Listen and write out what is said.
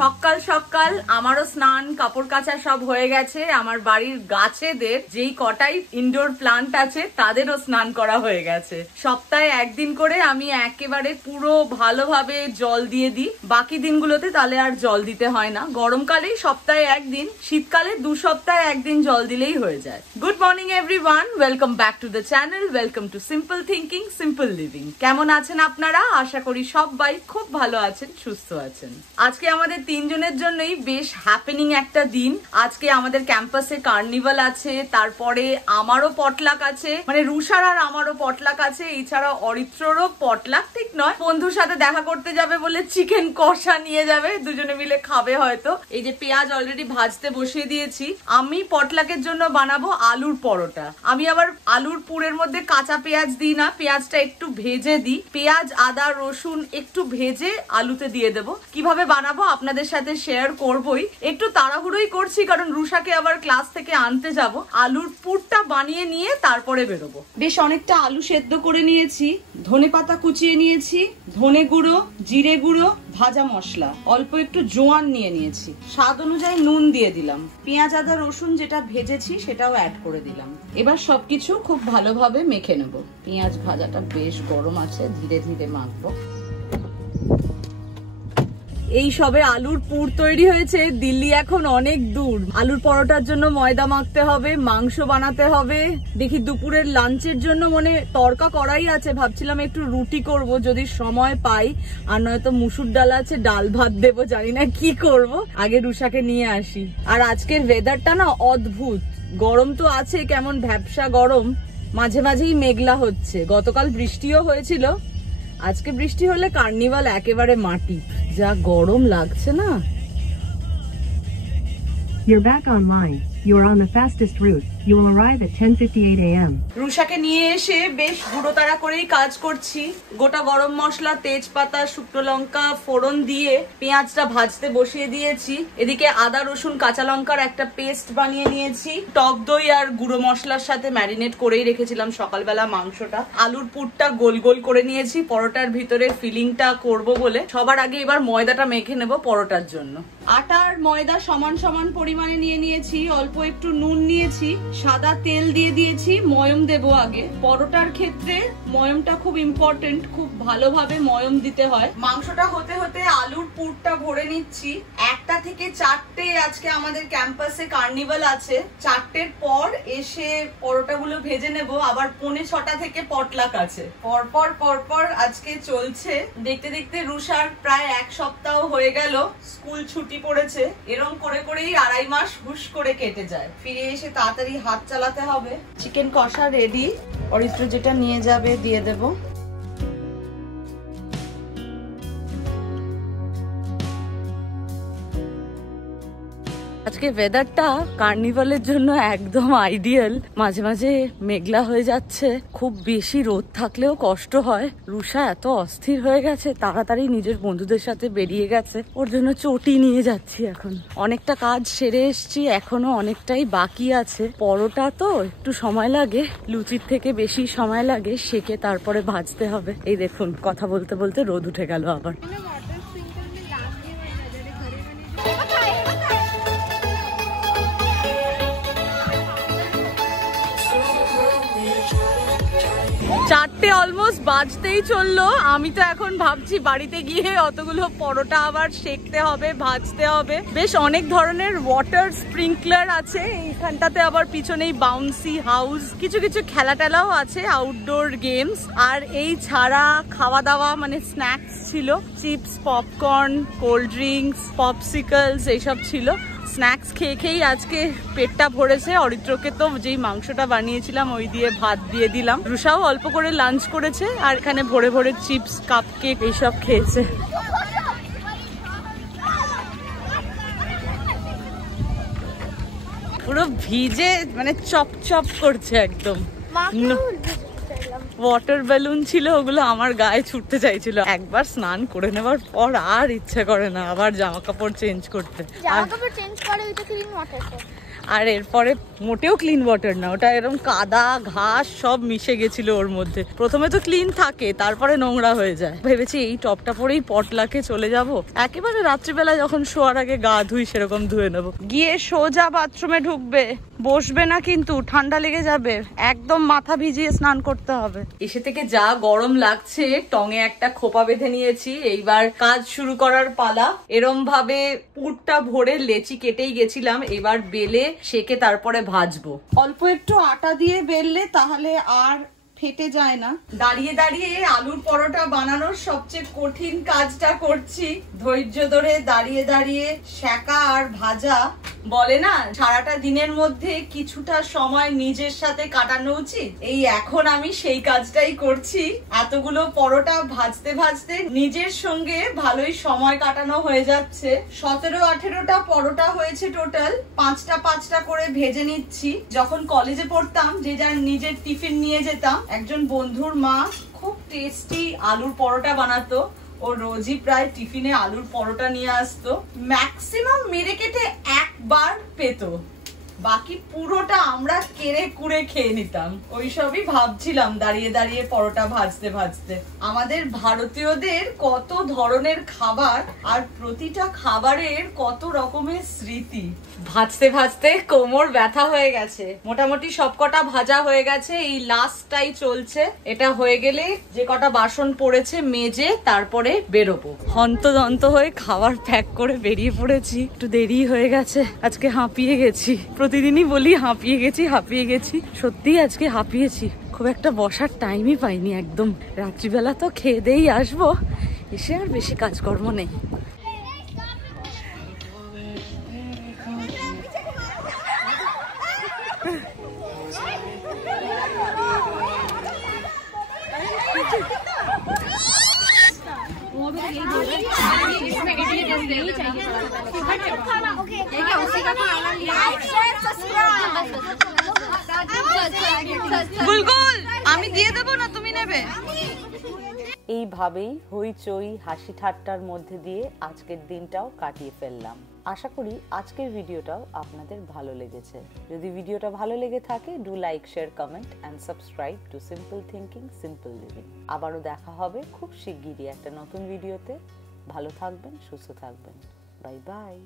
সকাল সকাল আমারও স্নান কাপড় কাচা সব হয়ে গেছে। আমার বাড়ির গাছেদের যেই কটাই ইনডোর প্লান্ট আছে তাদেরও স্নান করা হয়ে গেছে। সপ্তাহে একদিন করে আমি একেবারে পুরো ভালোভাবে জল দিয়ে দিই, বাকি দিনগুলোতে তাহলে আর জল দিতে হয় না। গরমকালেই সপ্তাহে একদিন, শীতকালে 2 সপ্তাহে একদিন জল দিলেই হয়ে যায়। Good morning everyone, welcome back to the channel, welcome to simple thinking simple living. কেমন আছেন আপনারা? আশা করি সবাই খুব ভালো আছেন, সুস্থ আছেন। আজকে আমাদের 3 জনের জন্যই বেশ হ্যাপেনিং একটা দিন। আজকে আমাদের ক্যাম্পাসে কার্নিভাল আছে, তারপরে আমারও পটলাক আছে, মানে রুষার আর আমারও পটলাক আছে। এছাড়া অরিত্ররও পটলাক ঠিক নয়, বন্ধুর সাথে দেখা করতে যাবে বলে চিকেন কষা নিয়ে যাবে, দুজনে মিলে খাবে হয়তো। এই যে পেঁয়াজ অলরেডি ভাজতে বসিয়ে দিয়েছি। আমি পটলাকের জন্য বানাবো আলুর পরোটা। আমি আবার আলুর পুরের মধ্যে কাঁচা পেঁয়াজ দিই না, পেঁয়াজটা একটু ভেজে দিই। পেঁয়াজ আদা রসুন একটু ভেজে আলুতে দিয়ে দেবো। কিভাবে বানাবো আপনাদের সাথে শেয়ার করবই। একটু তাড়াহুড়োই করছি কারণ রুষাকে আবার ক্লাস থেকে আনতে যাব। আলুর পুরটা বানিয়ে নিয়ে তারপরে বেরোবো। বেশ অনেকটা আলু সেদ্ধ করে নিয়েছি, ধনেপাতা কুচিয়ে নিয়েছি, ধনে গুঁড়ো, জিরে গুঁড়ো, ভাজা মশলা, অল্প একটু জোয়ান নিয়ে নিয়েছি, স্বাদ অনুযায়ী নুন দিয়ে দিলাম, পেঁয়াজ আদা রসুন যেটা ভেজেছি সেটাও অ্যাড করে দিলাম। এবার সবকিছু খুব ভালোভাবে মেখে নেব। পেঁয়াজ ভাজাটা বেশ গরম আছে, ধীরে ধীরে মাখবো। এই সবে আলুর পুর তৈরি হয়েছে, দিল্লি এখন অনেক দূর। আলুর পরোটার জন্য ময়দা মাখতে হবে, মাংস বানাতে হবে। দেখি দুপুরের লাঞ্চের জন্য মনে তড়কা করাই আছে, ভাবছিলাম একটু রুটি করব যদি সময় পাই, আর নয়তো মুসুর ডাল আছে, ডাল ভাত দেবো, জানি না কি করব। আগে রুষাকে নিয়ে আসি। আর আজকের ওয়েদারটা না অদ্ভুত, গরম তো আছে, কেমন ভ্যাপসা গরম, মাঝে মাঝেই মেঘলা হচ্ছে। গতকাল বৃষ্টিও হয়েছিল, আজকে বৃষ্টি হলে কার্নিভাল একেবারে মাটি। যা গরম লাগছে না। You're back online. You are on the fastest route. You will arrive at 10:58 a.m. রুষাকে নিয়ে এসে বেশ গুঁড়োতাড়া করেই কাজ করছি। গোটা গরম মশলা, তেজপাতা, শুকনো লঙ্কা ফোড়ন দিয়ে পেঁয়াজটা ভাজতে বসিয়ে দিয়েছি। এদিকে আদা রসুন কাঁচা লঙ্কার একটা পেস্ট বানিয়ে নিয়েছি। টক দই আর গুঁড়ো মশলার সাথে ম্যারিনেট করেই রেখেছিলাম সকালবেলা মাংসটা। আলুর পুরটা গোল গোল করে নিয়েছি পরোটার ভিতরে ফিলিংটা করব বলে। সবার আগে এবার ময়দাটা মেখে নেব পরোটার জন্য। আটা আর ময়দা সমান সমান পরিমাণে নিয়ে নিয়েছি, অল্প একটু নুন নিয়েছি, সাদা তেল দিয়ে দিয়েছি, ময়ম দেবো আগে। পরোটার ক্ষেত্রে ময়মটা খুব ইম্পর্টেন্ট, খুব ভালোভাবে ময়ম দিতে হয়। মাংসটা হতে হতে আলুর পুরটা ভরে নিচ্ছি। 1টা থেকে 4টে আজকে আমাদের ক্যাম্পাসে কার্নিভাল আছে। 4টের পর এসে পরোটাগুলো ভেজে নেব। আবার 5:45 থেকে পটলাক আছে। পরপর পরপর আজকে চলছে। দেখতে দেখতে রুষার প্রায় 1 সপ্তাহ হয়ে গেল স্কুল ছুটি পড়েছে। এরকম করে করেই 2.5 মাস হুশ করে কেটে যায়। ফিরে এসে তাড়াতাড়ি হাত চালাতে হবে। চিকেন কষা রেডি, অরিত্র যেটা নিয়ে যাবে দিয়ে দেবো। আজকে ওয়েদারটা কার্নিভালের জন্য একদম আইডিয়াল। মাঝে মাঝে মেঘলা হয়ে যাচ্ছে, খুব বেশি রোদ থাকলেও কষ্ট হয়। রুষা এত অস্থির হয়ে গেছে, তাড়াতাড়ি নিজের বন্ধুদের সাথে বেরিয়ে গেছে। ওর জন্য চটি নিয়ে যাচ্ছি এখন। অনেকটা কাজ সেরে এসছি, এখনো অনেকটাই বাকি আছে। পরোটা তো একটু সময় লাগে, লুচির থেকে বেশি সময় লাগে, সেকে তারপরে ভাজতে হবে। এই দেখুন, কথা বলতে বলতে রোদ উঠে গেল আবার। চারটে অলমোস্ট বাজতেই চললো। আমি তো এখন ভাবছি বাড়িতে গিয়ে অতগুলো পরোটা আবার সেকতে হবে, ভাজতে হবে। বেশ অনেক ধরনের ওয়াটার স্প্রিংকলার আছে এইখানটাতে, আবার পিছনেই বাউন্সি হাউস, কিছু কিছু খেলা টেলাও আছে, আউটডোর গেমস। আর এই ছাড়া খাওয়া দাওয়া মানে স্ন্যাক্স ছিল, chips, popcorn, cold drinks, popsicles এইসব ছিল। স্ন্যাক্স খেয়ে খেয়েই আজকে পেটটা ভরেছে। অরিত্রকে তো যেই মাংসটা বানিয়েছিলাম ওই দিয়ে ভাত দিয়ে দিলাম। রুষাও অল্প করে লাঞ্চ করেছে, আর এখানে ভরে ভরে চিপস, কাপ কেক এইসব খেয়েছে। পুরো ভিজে মানে চপ চপ করছে একদম। ওয়াটার বেলুন ছিল, ওগুলো আমার গায়ে ছুটতে চাইছিল। একবার স্নান করে নেবার পর আর ইচ্ছে করে না আবার জামা কাপড় চেঞ্জ করতে। আর এরপরে মোটেও ক্লিন ওয়াটার না, ওটা এরকম কাদা ঘাস সব মিশে গেছিল ওর মধ্যে। প্রথমে তো ক্লিন থাকে, তারপরে নোংরা হয়ে যায়। ভেবেছি এই টপটা পরেই পটলাকে চলে যাব, একেবারে রাত্রিবেলা যখন শোয়ার আগে গা ধুই সেরকম ধুয়ে নেবো। গিয়ে সোজা বাথরুমে ঢুকবে, বসবে না কিন্তু, ঠান্ডা লেগে যাবে, একদম মাথা ভিজিয়ে স্নান করতে হবে। এসে থেকে যা গরম লাগছে, টঙে একটা খোপা বেঁধে নিয়েছি, এইবার কাজ শুরু করার পালা। এরম ভাবে পুরটা ভরে লেচি কেটেই গেছিলাম, এবার বেলে সেকে তারপরে ভাজবো। অল্প একটু আটা দিয়ে বেললে তাহলে আর ফেটে যায় না। দাঁড়িয়ে দাঁড়িয়ে আলুর পরোটা বানানোর সবচেয়ে কঠিন কাজটা করছি। ধৈর্য ধরে দাঁড়িয়ে দাঁড়িয়ে সেকা আর ভাজা। বলে না সারাটা দিনের মধ্যে কিছুটা সময় নিজের সাথে কাটানো উচিত, এই এখন আমি সেই কাজটাই করছি। এতগুলো পরোটা ভাজতে ভাজতে নিজের সঙ্গে ভালোই সময় কাটানো হয়ে যাচ্ছে। 17-18টা পরোটা হয়েছে টোটাল। 5টা করে ভেজে নিচ্ছি। যখন কলেজে পড়তাম যে যার নিজের টিফিন নিয়ে যেতাম, একজন বন্ধুর মা খুব টেস্টি আলুর পরোটা বানাতো। ও রোজই প্রায় টিফিনে আলুর পরোটা নিয়ে আসতো। ম্যাক্সিমাম মেরে কেটে একবার পেত, বাকি পুরোটা আমরা কেড়ে কুড়ে খেয়ে নিতাম। ওইসবই ভাবছিলাম দাঁড়িয়ে দাঁড়িয়ে পরোটা ভাজতে ভাজতে। আমাদের ভারতীয়দের কত ধরনের খাবার, আর প্রতিটা খাবারের কত রকমের স্মৃতি। ভাজতে ভাজতে কোমর ব্যথা হয়ে গেছে। মোটামুটি সবকটা ভাজা হয়ে গেছে, এই লাস্টটাই চলছে। এটা হয়ে গেলে যে কটা বাসন পড়েছে মেজে তারপরে বেরোবো। হন্তদন্ত হয়ে খাবার প্যাক করে বেরিয়ে পড়েছি। একটু দেরি হয়ে গেছে, আজকে হাঁপিয়ে গেছি। প্রতিদিনই বলি হাঁপিয়ে গেছি, সত্যি আজকে হাঁপিয়েছি। খুব একটা বসার টাইমই পাইনি একদম। রাত্রিবেলা তো খেয়ে দেই আসবো, এসে আর বেশি কাজকর্ম নেই। বুলবুল আমি দিয়ে দেবো না, তুমি নেবে? এইভাবেই হইচই হাসি ঠাট্টার মধ্যে দিয়ে আজকের দিনটাও কাটিয়ে ফেললাম। আশা করি আজকের ভিডিওটাও আপনাদের ভালো লেগেছে। যদি ভিডিওটা ভালো লেগে থাকে, do like, share, comment and subscribe to simple thinking simple living. আবারও দেখা হবে খুব শিগগিরই একটা নতুন ভিডিওতে। ভালো থাকবেন, সুস্থ থাকবেন। Bye bye.